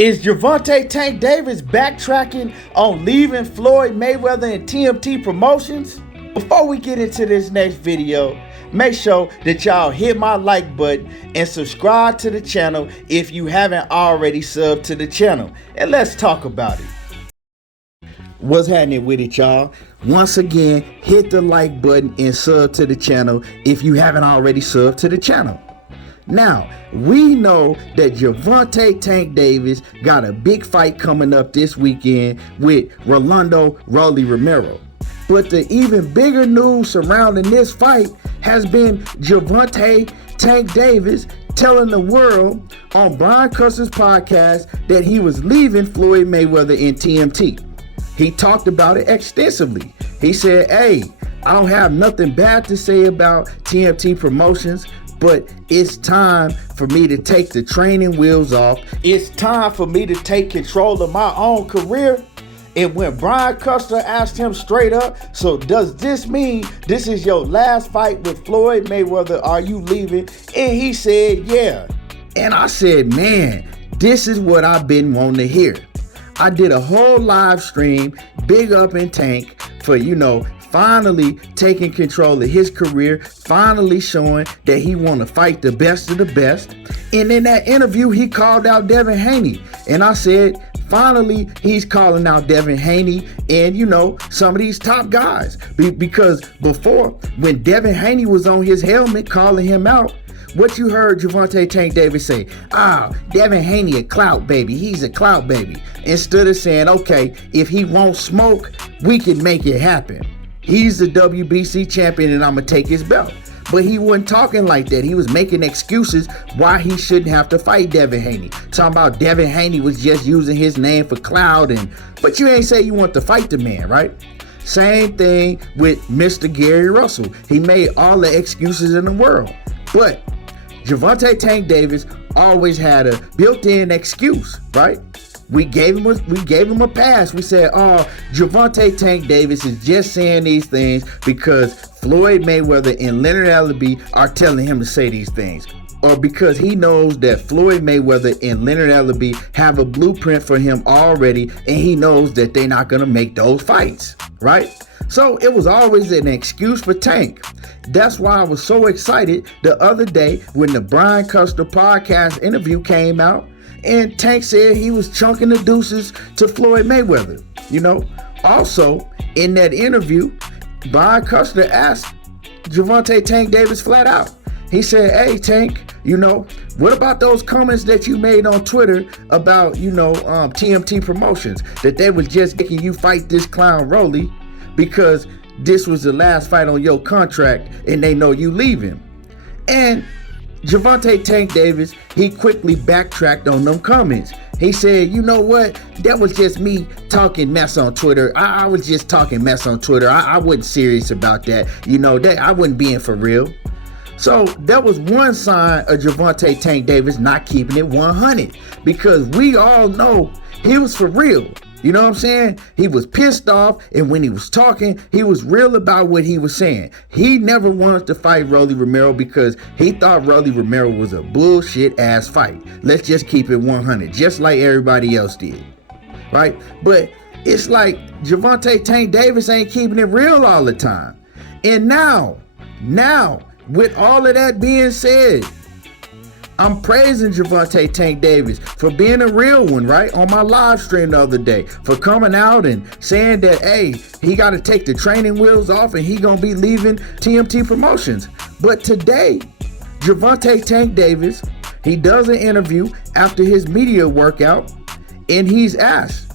Is Gervonta Tank Davis backtracking on leaving Floyd Mayweather and TMT Promotions? Before we get into this next video, make sure that y'all hit my like button and subscribe to the channel if you haven't already subbed to the channel. And let's talk about it. What's happening with it, y'all? Once again, hit the like button and sub to the channel if you haven't already subbed to the channel. Now, we know that Gervonta Tank Davis got a big fight coming up this weekend with Rolando Rolly Romero. But the even bigger news surrounding this fight has been Gervonta Tank Davis telling the world on Brian Custer's podcast that he was leaving Floyd Mayweather in TMT. He talked about it extensively. He said, hey, I don't have nothing bad to say about TMT Promotions, but it's time for me to take the training wheels off. It's time for me to take control of my own career. And when Brian Custer asked him straight up, so does this mean this is your last fight with Floyd Mayweather? Are you leaving? And he said, yeah. And I said, man, this is what I've been wanting to hear. I did a whole live stream, big up in Tank, for, finally taking control of his career, finally showing that he want to fight the best of the best. And in that interview, he called out Devin Haney. And I said, finally, he's calling out Devin Haney and, some of these top guys. Because before, when Devin Haney was on his helmet calling him out, what you heard Gervonta Tank Davis say, Devin Haney a clout baby. He's a clout baby. Instead of saying, okay, if he won't smoke, we can make it happen. He's the WBC champion and I'm going to take his belt. But he wasn't talking like that. He was making excuses why he shouldn't have to fight Devin Haney. Talking about Devin Haney was just using his name for clout. But you ain't say you want to fight the man, right? Same thing with Mr. Gary Russell. He made all the excuses in the world. But Gervonta Tank Davis always had a built-in excuse, right? We gave him a pass. We said, Gervonta Tank Davis is just saying these things because Floyd Mayweather and Leonard Ellerbe are telling him to say these things. Or because he knows that Floyd Mayweather and Leonard Ellerbe have a blueprint for him already, and he knows that they're not going to make those fights, right? So it was always an excuse for Tank. That's why I was so excited the other day when the Brian Custer podcast interview came out and Tank said he was chunking the deuces to Floyd Mayweather. Also in that interview, Brian Custer asked Gervonta Tank Davis flat out. He said, hey, Tank, what about those comments that you made on Twitter about, TMT Promotions, that they was just making you fight this clown Rolly because this was the last fight on your contract and they know you leaving. And Gervonta Tank Davis, he quickly backtracked on them comments. He said, you know what? That was just me talking mess on Twitter. I was just talking mess on Twitter. I wasn't serious about that. That I wasn't being for real. So that was one sign of Gervonta Tank Davis not keeping it 100 because we all know he was for real. You know what I'm saying? He was pissed off, and when he was talking, he was real about what he was saying. He never wanted to fight Rolly Romero because he thought Rolly Romero was a bullshit ass fight. Let's just keep it 100, just like everybody else did, right? But it's like Gervonta Tank Davis ain't keeping it real all the time. And now, with all of that being said, I'm praising Gervonta Tank Davis for being a real one, right? On my live stream the other day, for coming out and saying that, hey, he got to take the training wheels off and he going to be leaving TMT Promotions. But today, Gervonta Tank Davis, he does an interview after his media workout and he's asked,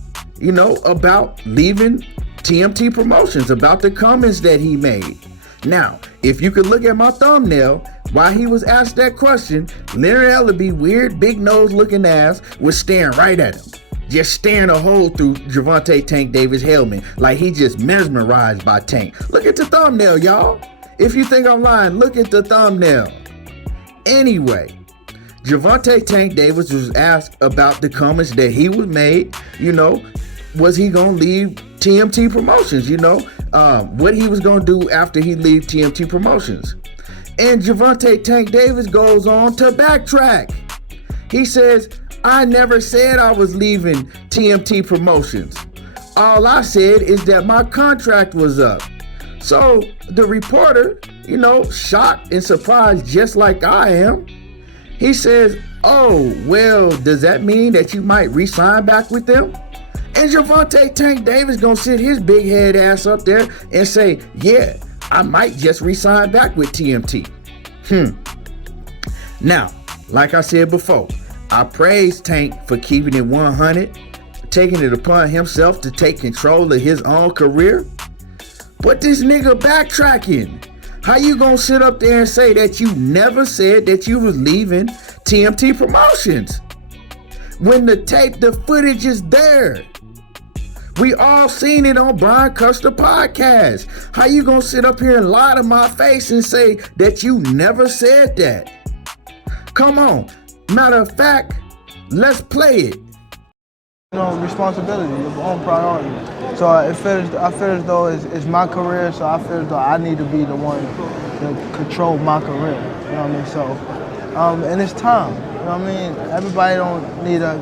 about leaving TMT Promotions, about the comments that he made. Now, if you could look at my thumbnail, while he was asked that question, Leonard Ellerbe, weird, big nose looking ass, was staring right at him. Just staring a hole through Gervonta Tank Davis' helmet, like he just mesmerized by Tank. Look at the thumbnail, y'all. If you think I'm lying, look at the thumbnail. Anyway, Gervonta Tank Davis was asked about the comments that he was made, was he gonna leave TMT Promotions, what he was gonna do after he leave TMT Promotions. And Gervonta Tank Davis goes on to backtrack. He says, I never said I was leaving TMT Promotions. All I said is that my contract was up. So the reporter, shocked and surprised just like I am, he says, oh, well, does that mean that you might re-sign back with them? And Gervonta Tank Davis gonna sit his big head ass up there and say, yeah, I might just re-sign back with TMT. Now, like I said before, I praise Tank for keeping it 100, taking it upon himself to take control of his own career. But this nigga backtracking. How you gonna sit up there and say that you never said that you was leaving TMT Promotions when the footage is there? We all seen it on Brian Custer podcast. How you gonna sit up here and lie to my face and say that you never said that? Come on. Matter of fact, let's play it. Responsibility, your own priority. So I feel as though it's my career, so I feel as though I need to be the one to control my career. You know what I mean? So, and it's time. You know what I mean? Everybody don't need to,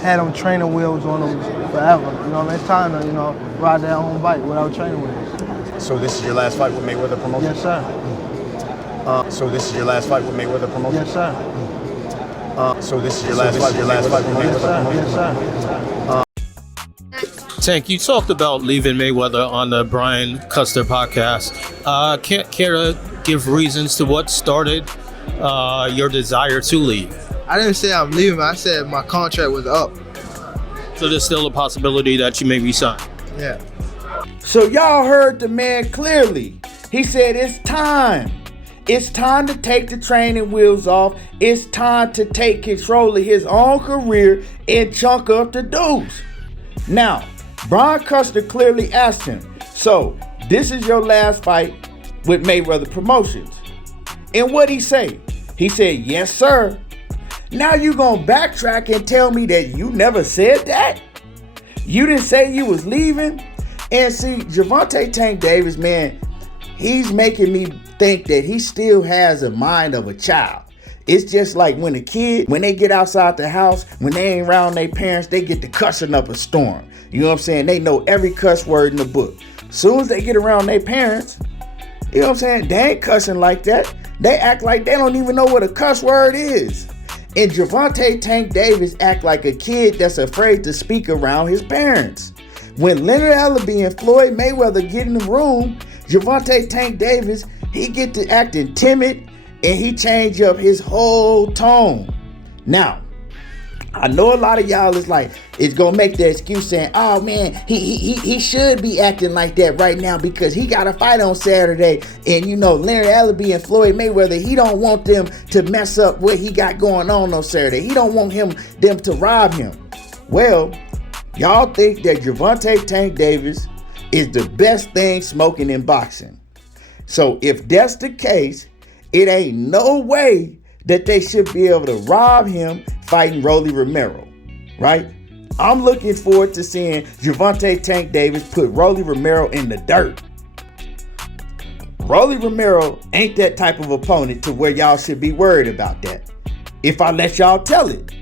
have them training wheels on them forever. You know what I mean? It's time to, ride their own bike without training wheels. So this is your last fight with Mayweather Promotions? Yes, sir. So this is your last fight with Mayweather Promotions? Yes, sir. So this is your last fight with Mayweather Promotions? Yes, sir. Tank, you talked about leaving Mayweather on the Brian Custer podcast. Care to give reasons to what started your desire to leave? I didn't say I'm leaving. I said my contract was up. So there's still a possibility that you may resign. Yeah. So y'all heard the man clearly. He said it's time. It's time to take the training wheels off. It's time to take control of his own career and chunk up the dudes. Now, Brian Custer clearly asked him, so this is your last fight with Mayweather Promotions. And what'd he say? He said, yes, sir. Now you gonna backtrack and tell me that you never said that? You didn't say you was leaving? And see, Gervonta Tank Davis, man, he's making me think that he still has a mind of a child. It's just like when a kid, when they get outside the house, when they ain't around their parents, they get to cussing up a storm. You know what I'm saying? They know every cuss word in the book. Soon as they get around their parents, you know what I'm saying? They ain't cussing like that. They act like they don't even know what a cuss word is. And Gervonta Tank Davis act like a kid that's afraid to speak around his parents. When Leonard Ellaby and Floyd Mayweather get in the room, Gervonta Tank Davis, he get to acting timid and he change up his whole tone. Now, I know a lot of y'all is like, it's gonna make the excuse saying, oh man, he should be acting like that right now because he got a fight on Saturday. And Leonard Ellaby and Floyd Mayweather, he don't want them to mess up what he got going on Saturday. He don't want them to rob him. Well, y'all think that Gervonta Tank Davis is the best thing smoking in boxing. So if that's the case, it ain't no way that they should be able to rob him fighting Rolly Romero, right? I'm looking forward to seeing Gervonta Tank Davis put Rolly Romero in the dirt. Rolly Romero ain't that type of opponent to where y'all should be worried about that, if I let y'all tell it.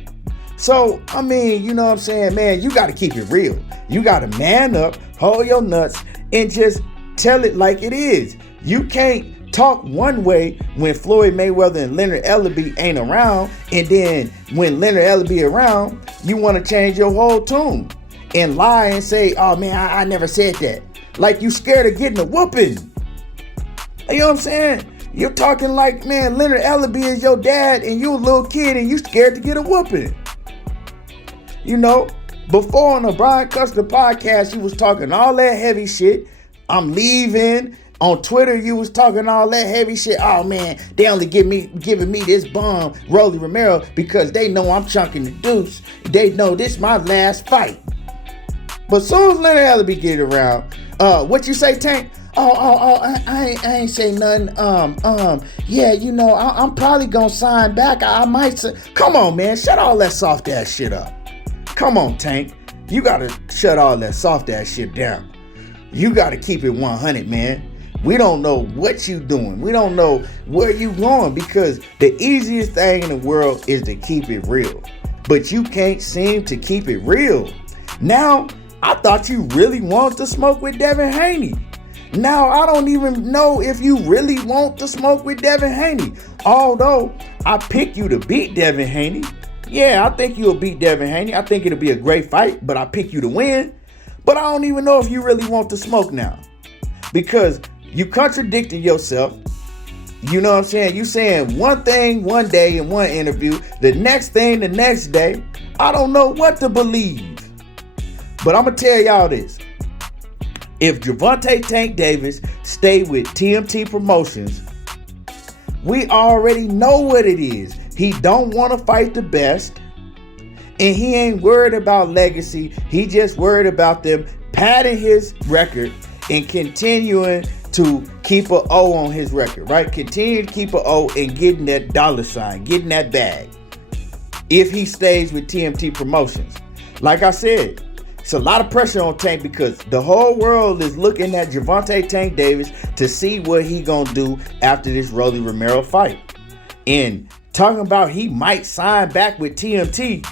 So, I mean, you know what I'm saying, man, you got to keep it real. You got to man up, hold your nuts, and just tell it like it is. You can't talk one way when Floyd Mayweather and Leonard Ellaby ain't around, and then when Leonard Ellaby around, you want to change your whole tune and lie and say, oh man, I never said that. Like you scared of getting a whooping. You know what I'm saying? You're talking like, man, Leonard Ellaby is your dad and you a little kid and you scared to get a whooping. Before on the Brian Custer podcast, you was talking all that heavy shit. I'm leaving. On Twitter, you was talking all that heavy shit. Oh man, they only giving me this bomb, Rolly Romero, because they know I'm chunking the deuce. They know this my last fight. But soon as Leonard Ellaby get around, what you say, Tank? I ain't say nothing. Yeah, I'm probably gonna sign back. I might say, come on, man, shut all that soft ass shit up. Come on, Tank, you gotta shut all that soft ass shit down. You gotta keep it 100, man. We don't know what you doing. We don't know where you going because the easiest thing in the world is to keep it real. but you can't seem to keep it real. Now, I thought you really wanted to smoke with Devin Haney. Now, I don't even know if you really want to smoke with Devin Haney. Although, I picked you to beat Devin Haney. Yeah, I think you'll beat Devin Haney. I think it'll be a great fight, but I pick you to win. But I don't even know if you really want to smoke now. Because you contradicted yourself. You know what I'm saying? You saying one thing one day in one interview, the next thing the next day. I don't know what to believe. But I'm going to tell y'all this. If Gervonta Tank Davis stayed with TMT Promotions, we already know what it is. He don't want to fight the best. And he ain't worried about legacy. He just worried about them padding his record and continuing to keep an O on his record, right? Continue to keep an O and getting that dollar sign, getting that bag. If he stays with TMT Promotions. Like I said, it's a lot of pressure on Tank because the whole world is looking at Gervonta Tank Davis to see what he gonna do after this Rolly Romero fight. And talking about he might sign back with TMT,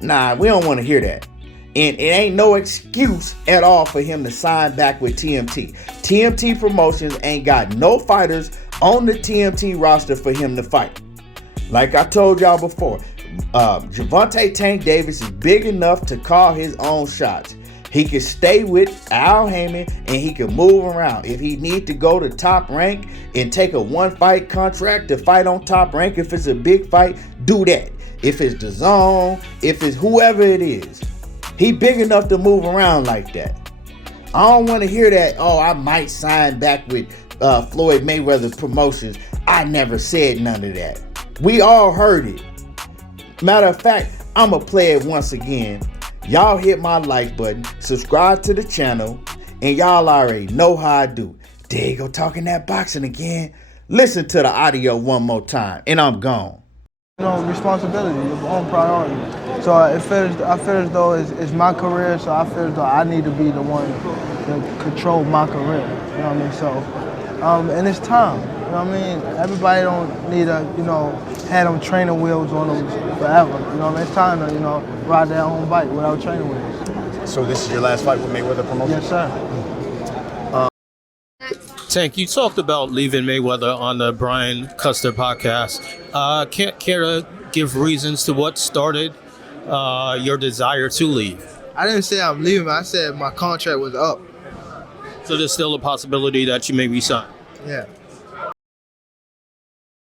nah, we don't want to hear that. And it ain't no excuse at all for him to sign back with TMT. TMT Promotions ain't got no fighters on the TMT roster for him to fight. Like I told y'all before, Gervonta Tank Davis is big enough to call his own shots. He can stay with Al Haymon and he can move around. If he need to go to Top Rank and take a one-fight contract to fight on Top Rank, if it's a big fight, do that. If it's DAZN, if it's whoever it is, he big enough to move around like that. I don't want to hear that, oh, I might sign back with Floyd Mayweather Promotions. I never said none of that. We all heard it. Matter of fact, I'm going to play it once again. Y'all hit my like button, subscribe to the channel, and y'all already know how I do. There you go, talking that boxing again. Listen to the audio one more time, and I'm gone. You know, responsibility, your own priority. So I feel as though it's my career, so I feel as though I need to be the one to control my career. You know what I mean? So, and it's time. You know what I mean? Everybody don't need to, have them training wheels on them forever. You know what I mean? It's time to, ride their own bike without training wheels. So this is your last fight with Mayweather Promotions? Yes, sir. Tank, you talked about leaving Mayweather on the Brian Custer podcast. Care to give reasons to what started your desire to leave? I didn't say I'm leaving. I said my contract was up. So there's still a possibility that you may resign. Yeah.